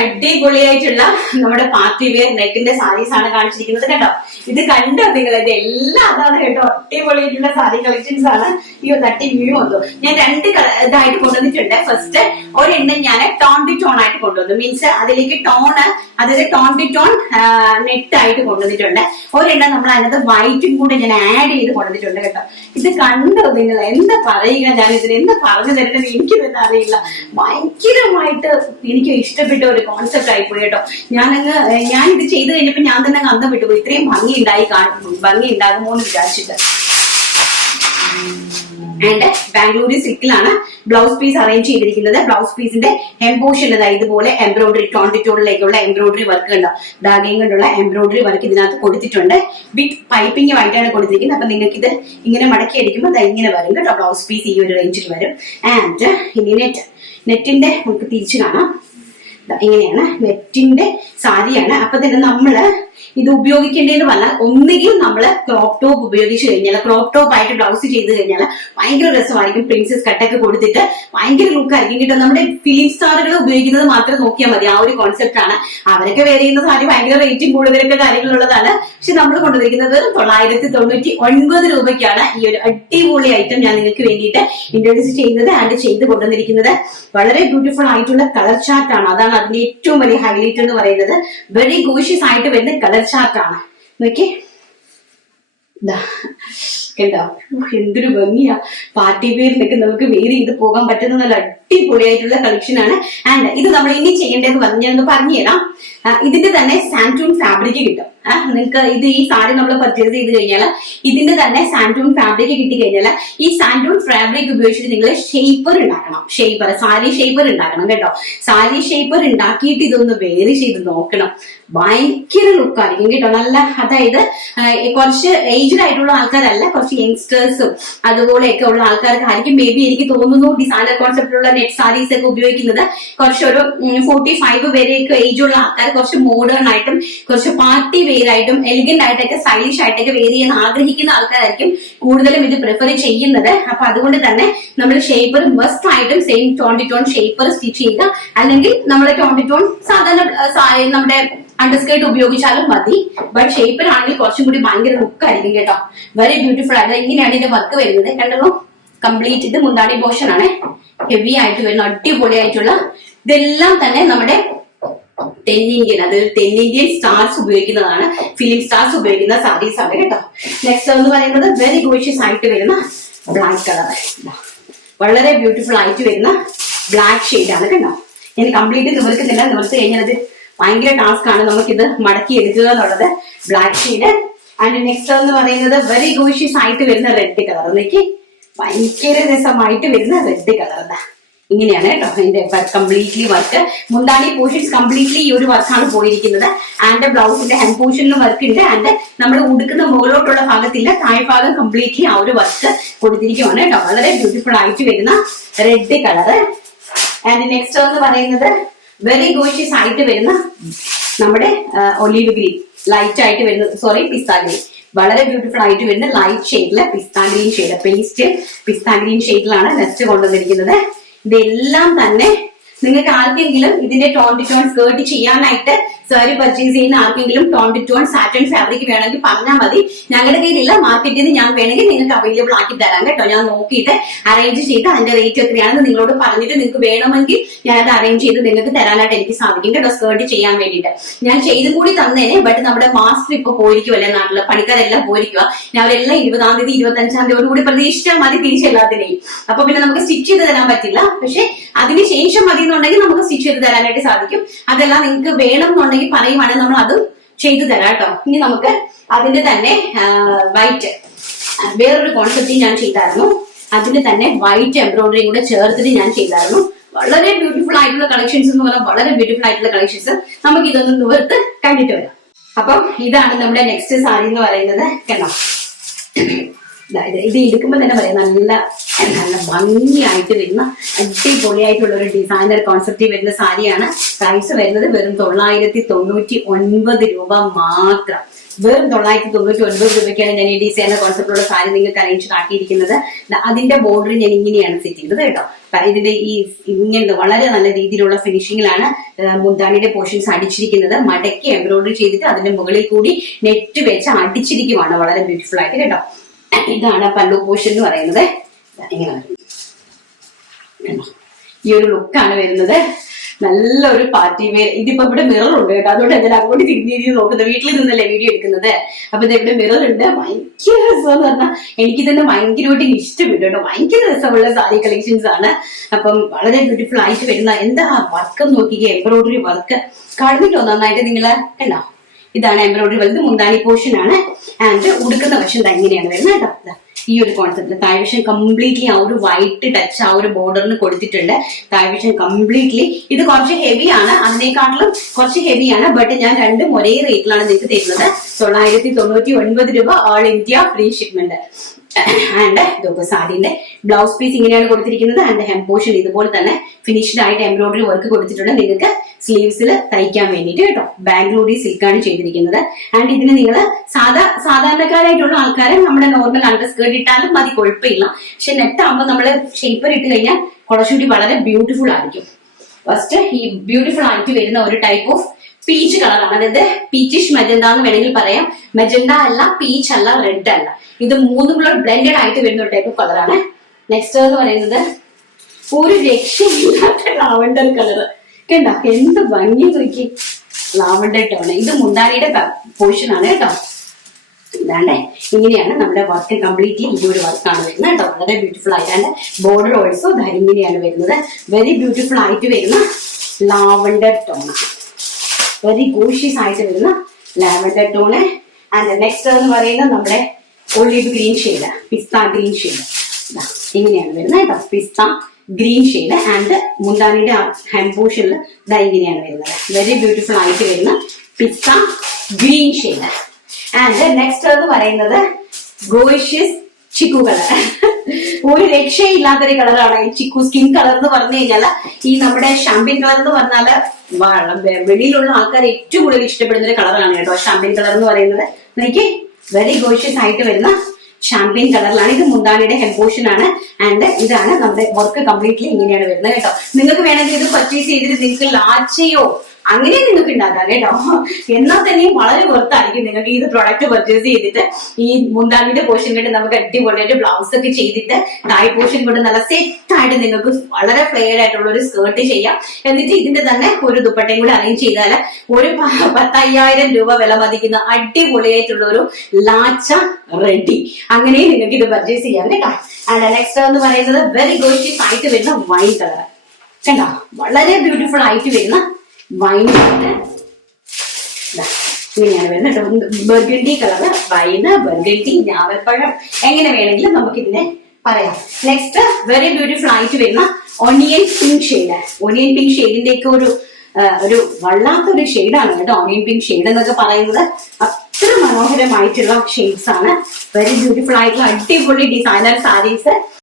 അടിപൊളിയായിട്ടുള്ള നമ്മുടെ party wear നെറ്റിന്റെ സാരീസ് ആണ് കാണിച്ചിരിക്കുന്നത് കേട്ടോ. ഇത് കണ്ടോ നിങ്ങൾ? ഇത് എല്ലാം അതാണ് കേട്ടോ, അടിപൊളിയായിട്ടുള്ള സാരി കളക്ഷൻസ് ആണ്. ഈ തട്ടി വീഴും വന്നു. ഞാൻ രണ്ട് ഇതായിട്ട് കൊണ്ടുവന്നിട്ടുണ്ട്. ഫസ്റ്റ് ഒരെണ്ണം ഞാൻ ടോൺ ടു ടോൺ ആയിട്ട് കൊണ്ടുവന്നു, മീൻസ് അതിലേക്ക് ടോണ്, അതായത് ടോൺ ടു ടോൺ നെറ്റ് ആയിട്ട് കൊണ്ടുവന്നിട്ടുണ്ട്. ഒരെണ്ണം നമ്മൾ അതിനകത്ത് വൈറ്റും കൂടെ ഞാൻ ആഡ് ചെയ്ത് കൊണ്ടുവന്നിട്ടുണ്ട് കേട്ടോ. ഇത് കണ്ടോ നിങ്ങൾ? എന്താ പറയുക, ഞാൻ ഇതിന് എന്താ പറഞ്ഞു തരുന്നത് എനിക്ക് തന്നെ അറിയില്ല. ഭയങ്കരമായിട്ട് എനിക്ക് ഇഷ്ടപ്പെട്ട ഒരു കോൺസെപ്റ്റ് ആയിപ്പോയി കേട്ടോ. ഞാൻ ഇത് ചെയ്ത് കഴിഞ്ഞപ്പോ ഞാൻ തന്നെ അന്തം വിട്ടുപോയി. ഇത്രയും ഭംഗി ഉണ്ടാകുമോ എന്ന് വിചാരിച്ചിട്ട്. ആൻഡ് ബാംഗ്ലൂരി സിൽക്കിലാണ് ബ്ലൗസ് പീസ് അറേഞ്ച് ചെയ്തിരിക്കുന്നത്. ബ്ലൗസ് പീസിന്റെ എംപോഷൻ ഇതുപോലെ എംബ്രോയിഡറി ടോണ്ടിറ്റോളിലേക്കുള്ള എംബ്രോയിഡറി വർക്ക് ഉണ്ടോ, ഡാഗിങ് കൊണ്ടുള്ള എംബ്രോയിഡറി വർക്ക് ഇതിനകത്ത് കൊടുത്തിട്ടുണ്ട്. വിത്ത് പൈപ്പിംഗുമായിട്ടാണ് കൊടുത്തിരിക്കുന്നത്. അപ്പൊ നിങ്ങൾക്ക് ഇത് ഇങ്ങനെ മടക്കി അടിക്കുമ്പോൾ ഇങ്ങനെ വരും കേട്ടോ. ബ്ലൗസ് പീസ് ഈ ഒരു റേഞ്ചിൽ വരും. ആൻഡ് ഇനി നെറ്റിന്റെ നമുക്ക് തിരിച്ചു കാണാം. ഇങ്ങനെയാണ് നെറ്റിന്റെ സാരിയാണ്. അപ്പൊ തന്നെ നമ്മള് ഇത് ഉപയോഗിക്കേണ്ടതെന്ന് പറഞ്ഞാൽ ഒന്നുകിൽ നമ്മൾ ക്രോപ്പ് ടോപ്പ് ഉപയോഗിച്ച് കഴിഞ്ഞാൽ, ക്രോപ്പ് ടോപ്പ് ആയിട്ട് ബ്ലൗസ് ചെയ്ത് കഴിഞ്ഞാൽ ഭയങ്കര രസമായിരിക്കും. പ്രിൻസസ് കട്ടൊക്കെ കൊടുത്തിട്ട് ഭയങ്കര ലുക്ക് ആയിരിക്കും കേട്ടോ. നമ്മുടെ ഫിലിം സ്റ്റാറുകൾ ഉപയോഗിക്കുന്നത് മാത്രം നോക്കിയാൽ മതി. ആ ഒരു കോൺസെപ്റ്റ് ആണ്. അവരൊക്കെ വേറെ ചെയ്യുന്ന സാരി ഭയങ്കര റേറ്റിംഗ് കൂടുതലൊക്കെ കാര്യങ്ങളുള്ളതാണ്. പക്ഷെ നമ്മൾ കൊണ്ടുവന്നിരിക്കുന്നത് 999 രൂപയ്ക്കാണ് ഈ ഒരു അടിപൊളി ഐറ്റം ഞാൻ നിങ്ങൾക്ക് വേണ്ടിയിട്ട് ഇൻട്രൊഡ്യൂസ് ചെയ്യുന്നത് ആൻഡ് ചെയ്ത് കൊണ്ടുവന്നിരിക്കുന്നത്. വളരെ ബ്യൂട്ടിഫുൾ ആയിട്ടുള്ള കളർ ചാർട്ട് ആണ്. അതാണ് അതിന്റെ ഏറ്റവും വലിയ ഹൈലൈറ്റ് എന്ന് പറയുന്നത്. വെരി ഗോഷ്യസ് ആയിട്ട് വരുന്ന കളർ ചാർട്ടാണ്. നോക്കി കേട്ടോ, എന്തൊരു ഭംഗിയാ. പാർട്ടി വെയറിനൊക്കെ നമുക്ക് വെയർ ചെയ്ത് പോകാൻ പറ്റുന്ന നല്ല അടിപൊളിയായിട്ടുള്ള കളക്ഷൻ ആണ്. ആൻഡ് ഇത് നമ്മൾ ഇനി ചെയ്യേണ്ടതെന്ന് പറഞ്ഞൊന്ന് പറഞ്ഞുതരാം. ഇതിന്റെ തന്നെ സാൻറ്റൂൺ ഫാബ്രിക് കിട്ടും. നിങ്ങൾക്ക് ഇത് ഈ സാരി നമ്മൾ പർച്ചേസ് ചെയ്ത് കഴിഞ്ഞാൽ ഇതിന്റെ തന്നെ സാൻറ്റൂൺ ഫാബ്രിക് കിട്ടിക്കഴിഞ്ഞാൽ ഈ സാൻറ്റൂൺ ഫാബ്രിക് ഉപയോഗിച്ചിട്ട് നിങ്ങൾ ഷേപ്പർ ഉണ്ടാക്കണം. സാരി ഷേപ്പർ ഉണ്ടാക്കണം കേട്ടോ. സാരി ഷേപ്പർ ഉണ്ടാക്കിയിട്ട് ഇതൊന്ന് വെയർ ചെയ്ത് നോക്കണം. ഭയങ്കര ലുക്കായിരിക്കും കേട്ടോ. നല്ല, അതായത് കുറച്ച് ഏജ്ഡ് ആയിട്ടുള്ള ആൾക്കാരല്ല, കുറച്ച് യങ്സ്റ്റേഴ്സും അതുപോലെയൊക്കെ ഉള്ള ആൾക്കാർക്കായിരിക്കും മേ ബി എനിക്ക് തോന്നുന്നു ഡിസൈനർ കോൺസെപ്റ്റിലുള്ള നെറ്റ് സാരീസ് ഒക്കെ ഉപയോഗിക്കുന്നത്. കുറച്ചൊരു 45 വരെയൊക്കെ ഏജ് ഉള്ള ആൾക്കാർ കുറച്ച് മോഡേൺ ആയിട്ടും കുറച്ച് പാർട്ടി വെയർ ആയിട്ടും എലിഗന്റ് ആയിട്ടൊക്കെ സ്റ്റൈലിഷ് ആയിട്ടൊക്കെ വെയർ ചെയ്യാൻ ആഗ്രഹിക്കുന്ന ആൾക്കാരായിരിക്കും കൂടുതലും ഇത് പ്രിഫർ ചെയ്യുന്നത്. അപ്പൊ അതുകൊണ്ട് തന്നെ നമ്മൾ ഷേപ്പർ മസ്റ്റ് ആയിട്ടും same tone to tone shaper stitch ചെയ്യുക. അല്ലെങ്കിൽ നമ്മൾ ടോൺ ടു ടോൺ സാധാരണ നമ്മുടെ അണ്ടർസ്കേർട്ട് ഉപയോഗിച്ചാലും മതി. ബട്ട് ഷേപ്പർ ആണെങ്കിൽ കുറച്ചും കൂടി ഭയങ്കര ലുക്കായിരിക്കും കേട്ടോ. വെരി ബ്യൂട്ടിഫുൾ ആയിട്ട് ഇങ്ങനെയാണ് ഇതിന്റെ വർക്ക് വരുന്നത്. കണ്ടല്ലോ, കംപ്ലീറ്റ് ഇത് മുന്താണി പോർഷൻ ആണ്. ഹെവി ആയിട്ട് വരുന്ന അടിപൊളിയായിട്ടുള്ള ഇതെല്ലാം തന്നെ നമ്മുടെ തെന്നിന്ത്യൻ, അതായത് തെന്നിന്ത്യൻ സ്റ്റാർസ് ഉപയോഗിക്കുന്നതാണ്. ഫിലിം സ്റ്റാർസ് ഉപയോഗിക്കുന്ന സാരീസ് ആണ് കേട്ടോ. നെക്സ്റ്റ് എന്ന് പറയുന്നത് വെരി ഗോഷ്യസ് ആയിട്ട് വരുന്ന ബ്ലാക്ക് കളർ, വളരെ ബ്യൂട്ടിഫുൾ ആയിട്ട് വരുന്ന ബ്ലാക്ക് ഷെയ്ഡ് ആണ് കേട്ടോ. ഞാൻ കംപ്ലീറ്റ് നിവർക്കുന്നില്ല. നിവർത്തി കഴിഞ്ഞാൽ അത് ഭയങ്കര ടാസ്ക് ആണ് നമുക്കിത് മടക്കി എടുക്കുക എന്നുള്ളത്. Black shade. ആൻഡ് നെക്സ്റ്റ് എന്ന് പറയുന്നത് വെരി ഗോഷ്യസ് ആയിട്ട് വരുന്ന റെഡ് കളർ. എനിക്ക് ഭയങ്കര രസമായിട്ട് വരുന്ന റെഡ് കളർ. ഇങ്ങനെയാണ് കേട്ടോ അതിന്റെ കംപ്ലീറ്റ്ലി വർക്ക്. മുന്താണി പോർഷൻസ് കംപ്ലീറ്റ്ലി ഈ ഒരു വർക്കാണ് പോയിരിക്കുന്നത്. ആൻഡ് ബ്ലൗസിന്റെ ഹാൻഡ് പോർഷനിലും വർക്ക് ഉണ്ട്. ആൻഡ് നമ്മൾ ഉടുക്കുന്ന മുകളിലോട്ടുള്ള ഭാഗത്തില്ല, താഴ്ഭാഗം കംപ്ലീറ്റ്ലി ആ ഒരു വർക്ക് കൊടുത്തിരിക്കുകയാണ് കേട്ടോ. വളരെ ബ്യൂട്ടിഫുൾ ആയിട്ട് വരുന്ന റെഡ് കളർ. ആൻഡ് നെക്സ്റ്റ് എന്ന് പറയുന്നത് വെരി ഗോഷ്യസ് ആയിട്ട് വരുന്ന നമ്മുടെ ഒലീവ് ഗ്രീൻ, ലൈറ്റ് ആയിട്ട് വരുന്ന പിസ്ത ഗ്രീൻ. വളരെ ബ്യൂട്ടിഫുൾ ആയിട്ട് വരുന്ന ലൈറ്റ് ഷെയ്ഡില് പിസ്ത ഗ്രീൻ ഷെയ്ഡ്, പേസ്റ്റ് പിസ്ത ഗ്രീൻ ഷെയ്ഡിലാണ് നെക്സ്റ്റ് കൊണ്ടുവന്നിരിക്കുന്നത്. ഇതെല്ലാം തന്നെ നിങ്ങൾക്ക് ആർക്കെങ്കിലും ഇതിന്റെ ടോൺ ടു ടോൺ സ്കേർട്ട് ചെയ്യാനായിട്ട് സാരി പർച്ചേസ് ചെയ്യുന്ന ആർക്കെങ്കിലും tone to tone satin fabric വേണമെങ്കിൽ പറഞ്ഞാൽ മതി. ഞങ്ങളുടെ കയ്യിലില്ല, മാർക്കറ്റിൽ നിന്ന് ഞാൻ വേണമെങ്കിൽ നിങ്ങൾക്ക് അവൈലബിൾ ആക്കി തരാം കേട്ടോ. ഞാൻ നോക്കിയിട്ട് അറേഞ്ച് ചെയ്ത് അതിന്റെ റേറ്റ് എത്രയാണെന്ന് നിങ്ങളോട് പറഞ്ഞിട്ട് നിങ്ങൾക്ക് വേണമെങ്കിൽ ഞാനത് അറേഞ്ച് ചെയ്ത് നിങ്ങൾക്ക് തരാനായിട്ട് എനിക്ക് സാധിക്കും കേട്ടോ. സ്കേർട്ട് ചെയ്യാൻ വേണ്ടിയിട്ട് ഞാൻ ചെയ്തും കൂടി തന്നേനെ. ബട്ട് നമ്മുടെ മാസ്റ്റർ ഇപ്പൊ പോയിരിക്കുമല്ലേ നാട്ടില്, പണിക്കാരെല്ലാം പോയിരിക്കുക. ഞാൻ അവരെല്ലാം 20-ാം തീയതി 25-ാം തീയതിയോടുകൂടി പ്രതീക്ഷിച്ചാൽ മതി തിരിച്ചെല്ലാത്തിനെയും. അപ്പൊ പിന്നെ നമുക്ക് സ്റ്റിച്ച് ചെയ്ത് തരാൻ പറ്റില്ല. പക്ഷെ അതിനുശേഷം മതി എന്നുണ്ടെങ്കിൽ നമുക്ക് സ്റ്റിച്ച് ചെയ്ത് തരാനായിട്ട് സാധിക്കും. അതെല്ലാം നിങ്ങൾക്ക് വേണം എന്നുണ്ടെങ്കിൽ പറയുവാണെങ്കിൽ നമ്മൾ അതും ചെയ്തു തരാം കേട്ടോ. ഇനി നമുക്ക് അതിന്റെ തന്നെ വൈറ്റ് വേറൊരു കോൺസെപ്റ്റ് ഞാൻ ചെയ്തായിരുന്നു. അതിന് തന്നെ വൈറ്റ് എംബ്രോയിഡറി കൂടെ ചേർത്തിട്ട് ഞാൻ ചെയ്തായിരുന്നു. വളരെ ബ്യൂട്ടിഫുൾ ആയിട്ടുള്ള കളക്ഷൻസ് എന്ന് പറഞ്ഞാൽ വളരെ ബ്യൂട്ടിഫുൾ ആയിട്ടുള്ള കളക്ഷൻസ്. നമുക്ക് ഇതൊന്ന് നിവർത്ത് കണ്ടിട്ട് വരാം. അപ്പം ഇതാണ് നമ്മുടെ നെക്സ്റ്റ് സാരി എന്ന് പറയുന്നത് കേട്ടോ. ഇത് എടുക്കുമ്പോൾ തന്നെ പറയാം നല്ല നല്ല ഭംഗിയായിട്ട് വരുന്ന അടിപൊളിയായിട്ടുള്ള ഒരു ഡിസൈനർ കോൺസെപ്റ്റിൽ വരുന്ന സാരിയാണ്. പ്രൈസ് വരുന്നത് വെറും 999 രൂപ മാത്രം. വെറും 999 രൂപയ്ക്കാണ് ഞാൻ ഈ ഡിസൈനർ കോൺസെപ്റ്റിലുള്ള സാരി നിങ്ങൾക്ക് അറേഞ്ച് ആക്കിയിരിക്കുന്നത്. അതിന്റെ ബോർഡർ ഞാൻ ഇങ്ങനെയാണ് സെറ്റ് ചെയ്തത് കേട്ടോ. ഇതിന്റെ ഈ ഇങ്ങനത്തെ വളരെ നല്ല രീതിയിലുള്ള ഫിനിഷിങ്ങിലാണ് മുന്താണിയുടെ പോർഷൻസ് അടിച്ചിരിക്കുന്നത്. മടക്കി എംബ്രോയിഡറി ചെയ്തിട്ട് അതിന്റെ മുകളിൽ കൂടി നെറ്റ് വെച്ച് അടിച്ചിരിക്കുവാണ് വളരെ ബ്യൂട്ടിഫുൾ ആയിട്ട് കേട്ടോ. ഇതാണ് പല്ലു പോർഷൻ എന്ന് പറയുന്നത്. ഇങ്ങനെ ഈ ഒരു ലുക്കാണ് വരുന്നത്. നല്ലൊരു പാർട്ടി വെയർ. ഇതിപ്പോ ഇവിടെ മിറർ ഉണ്ട് കേട്ടോ, അതുകൊണ്ട് ഞാൻ അങ്ങോട്ട് തിരിഞ്ഞിരിഞ്ഞ് നോക്കുന്നത്. വീട്ടിൽ നിന്നല്ലേ വീഡിയോ എടുക്കുന്നത്. അപ്പൊ ഇത് ഇവിടെ മിറർ ഉണ്ട്. ഭയങ്കര രസം എന്ന് പറഞ്ഞാൽ എനിക്ക് തന്നെ ഭയങ്കരമായിട്ട് ഇഷ്ടപ്പെട്ടു കേട്ടോ. ഭയങ്കര രസമുള്ള സാരി കളക്ഷൻസ് ആണ്. അപ്പം വളരെ ബ്യൂട്ടിഫുൾ ആയിട്ട് വരുന്ന എന്താ വർക്ക് നോക്കിക്കുക, എംബ്രോയിഡറി വർക്ക് കാണുന്നില്ലോ നന്നായിട്ട് നിങ്ങള് കണ്ടോ. ഇതാണ് എംബ്രോയിഡറി വലുത്. മുന്താണി പോർഷൻ ആണ്. ആൻഡ് ഉടുക്കുന്ന വശം ഇങ്ങനെയാണ് വരുന്നത് കേട്ടോ. ഈ ഒരു കോൺസെപ്റ്റ് താഴ്വശം കംപ്ലീറ്റ്ലി ആ ഒരു വൈറ്റ് ടച്ച് ആ ഒരു ബോർഡറിന് കൊടുത്തിട്ടുണ്ട്. താഴ്വശം കംപ്ലീറ്റ്ലി ഇത് കുറച്ച് ഹെവിയാണ്, അതിനേക്കാട്ടിലും കുറച്ച് ഹെവിയാണ്. ബട്ട് ഞാൻ രണ്ടും ഒരേ റേറ്റിലാണ് നിങ്ങൾക്ക് തരുന്നത്. 999 രൂപ, all India free shipment. And ഇതൊക്കെ സാരിന്റെ ബ്ലൗസ് പീസ് ഇങ്ങനെയാണ് കൊടുത്തിരിക്കുന്നത്. ആൻഡ് ഹെം പോർഷൻ ഇതുപോലെ തന്നെ ഫിനിഷ്ഡ് ആയിട്ട് എംബ്രോയിഡറി വർക്ക് കൊടുത്തിട്ടുണ്ട് നിങ്ങൾക്ക് സ്ലീവ്സിൽ തയ്ക്കാൻ വേണ്ടിയിട്ട് കേട്ടോ. ബാംഗ്ലൂരി സിൽക്കാണ് ചെയ്തിരിക്കുന്നത്. ആൻഡ് ഇതിന് നിങ്ങൾ സാധാരണക്കാരായിട്ടുള്ള ആൾക്കാരെ നമ്മുടെ നോർമൽ അണ്ടർസ്കേർട്ട് ഇട്ടാലും മതി, കുഴപ്പമില്ല. പക്ഷെ നെറ്റ് ആകുമ്പോൾ നമ്മൾ ഷേപ്പർ ഇട്ട് കഴിഞ്ഞാൽ കുറച്ചുകൂടി വളരെ ബ്യൂട്ടിഫുൾ ആയിരിക്കും. ഫസ്റ്റ് ഈ ബ്യൂട്ടിഫുൾ ആയിട്ട് വരുന്ന ഒരു ടൈപ്പ് ഓഫ് പീച്ച് കളറാണ്. അതായത് പീച്ചിഷ് മെജന്ത എന്ന് വേണമെങ്കിൽ പറയാം. മെജന്ത അല്ല, പീച്ച് അല്ല, റെഡ് അല്ല. ഇത് മൂന്നും കൂടെ ബ്ലെൻഡഡ് ആയിട്ട് വരുന്ന ഒരു ടൈപ്പ് ഓഫ് കളറാണ്. നെക്സ്റ്റ് എന്ന് പറയുന്നത് ഒരു രക്ഷയില്ലാത്ത ലാവണ്ടർ കളർ. കണ്ടോ എന്ത് ഭംഗി നോക്കി, ലാവണ്ടർ ടോണ്. ഇത് മുന്താണിയുടെ പോർഷൻ ആണ് കേട്ടോ. ഇതാണ്ടേ ഇങ്ങനെയാണ് നമ്മുടെ വർക്ക് കംപ്ലീറ്റ്ലി. ഈ ഒരു വർക്കാണ് വരുന്നത് കേട്ടോ. വളരെ ബ്യൂട്ടിഫുൾ ആയിട്ടാണ്. ബോർഡർ ഓൾസോ ഇങ്ങനെയാണ് വരുന്നത്. വെരി ബ്യൂട്ടിഫുൾ ആയിട്ട് വരുന്ന ലാവണ്ടർ ടോണ്. വെരി ഗോഷ്യസ് ആയിട്ട് വരുന്ന ലാവണ്ടർ ടോണ്. ആൻഡ് നെക്സ്റ്റ് എന്ന് പറയുന്നത് നമ്മുടെ ഒലിവ് ഗ്രീൻ ഷെയ്ഡ്, പിസ്ത ഗ്രീൻ ഷെയ്ഡ്. ഇങ്ങനെയാണ് വരുന്നത് കേട്ടോ. പിസ്ത ഗ്രീൻ ഷെയ്ഡ്. ആൻഡ് മുന്താണിയുടെ ഹെം പോർഷനിൽ ഇങ്ങനെയാണ് വരുന്നത്. വെരി ബ്യൂട്ടിഫുൾ ആയിട്ട് വരുന്ന പിസ്ത ഗ്രീൻ ഷെയ്ഡ്. ആൻഡ് നെക്സ്റ്റ് എന്ന് പറയുന്നത് ഗോഷ്യസ് ചിക്കു കളർ. ഒരു രക്ഷയില്ലാത്തൊരു കളറാണ് ഈ ചിക്കു. സ്കിൻ കളർ എന്ന് പറഞ്ഞു കഴിഞ്ഞാൽ ഈ നമ്മുടെ ഷാമ്പിൻ കളർ എന്ന് പറഞ്ഞാല് വെളിയിലുള്ള ആൾക്കാർ ഏറ്റവും കൂടുതൽ ഇഷ്ടപ്പെടുന്ന ഒരു കളറാണ് കേട്ടോ ഷാമ്പിൻ കളർ എന്ന് പറയുന്നത്. എനിക്ക് വെരി ഗോഷ്യസ് ആയിട്ട് വരുന്ന ഷാമ്പിൻ കളറിലാണ്. ഇത് മുന്താണിയുടെ ഹെം പോർഷൻ ആണ്. ആൻഡ് ഇതാണ് നമ്മുടെ വർക്ക് കംപ്ലീറ്റ്ലി ഇങ്ങനെയാണ് വരുന്നത് കേട്ടോ. നിങ്ങൾക്ക് വേണമെങ്കിൽ ഇത് പർച്ചേസ് ചെയ്തിട്ട് നിങ്ങൾക്ക് ലാച്ചയോ അങ്ങനെ നിങ്ങൾക്ക് ഉണ്ടാക്കാം കേട്ടോ. എന്നാൽ തന്നെയും വളരെ വെറുത്തായിരിക്കും നിങ്ങൾക്ക് ഇത് പ്രൊഡക്റ്റ് പർച്ചേസ് ചെയ്തിട്ട് ഈ മുന്താണിയുടെ പോർഷൻ കൊണ്ട് നമുക്ക് അടിപൊളിയായിട്ട് ബ്ലൗസ് ഒക്കെ ചെയ്തിട്ട് താഴെ പോർഷൻ കൊണ്ട് നല്ല സെറ്റ് ആയിട്ട് നിങ്ങൾക്ക് വളരെ ഫ്ലെയർഡ് ആയിട്ടുള്ള ഒരു സ്കേർട്ട് ചെയ്യാം. എന്നിട്ട് ഇതിന്റെ തന്നെ ഒരു ദുപ്പട്ടയും കൂടി അറേഞ്ച് ചെയ്താൽ ഒരു 10,000 രൂപ വില മതിക്കുന്ന അടിപൊളിയായിട്ടുള്ള ഒരു ലാച്ച റെഡി. അങ്ങനെയും നിങ്ങൾക്ക് ഇത് പർച്ചേസ് ചെയ്യാം കേട്ടോ. ആൻഡ് നെക്സ്റ്റ് എന്ന് പറയുന്നത് വെരി ഗോഷ്യസ് ആയിട്ട് വരുന്ന വൈൻ കളർ. കണ്ടോ വളരെ ബ്യൂട്ടിഫുൾ ആയിട്ട് വരുന്ന വൈന് ഇങ്ങനെയാണ് വരുന്നത്. ബർഗണ്ടി കളറ്, വൈന്, ബർഗണ്ടി, ഞാവൽപ്പഴം എങ്ങനെ വേണമെങ്കിലും നമുക്ക് ഇതിനെ പറയാം. നെക്സ്റ്റ് വെരി ബ്യൂട്ടിഫുൾ ആയിട്ട് വരുന്ന onion pink shade. Onion pink ഷെയ്ഡിന്റെ ഒക്കെ ഒരു വല്ലാത്തൊരു ഷെയ്ഡാണ് കേട്ടോ. ഓണിയൻ പിങ്ക് ഷെയ്ഡ് എന്നൊക്കെ പറയുന്നത് അത്ര മനോഹരമായിട്ടുള്ള ഷെയ്ഡ്സ് ആണ്. വെരി ബ്യൂട്ടിഫുൾ ആയിട്ടുള്ള അടിപൊളി ഡിസൈനർ സാരീസ്